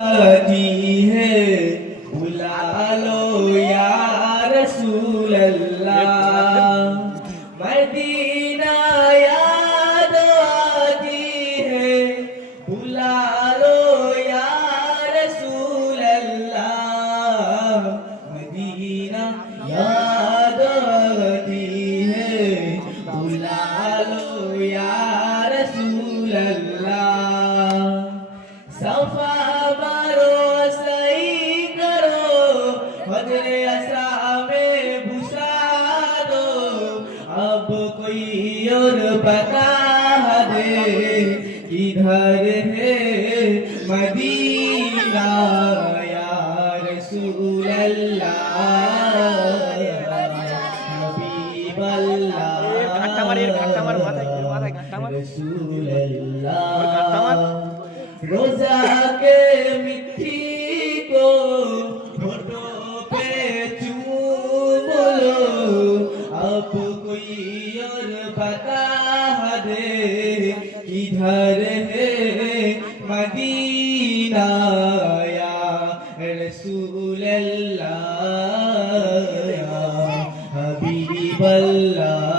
आती है बुला लो या रसूल अल्लाह। मदीना याद आती है बुला लो या रसूल अल्लाह। मदीना याद आती है बुला लो या रसूल अल्लाह। सफा हजरे असरा में घुसा दो, अब कोई और बता दे किधर है मदीना या रसूल अल्लाह हबीब अल्लाह रसूल अल्लाह। रोजा के मिट्टी को अब कोई और बता दे किधर है मदीना या रसूल अल्लाह हबीब अल्लाह।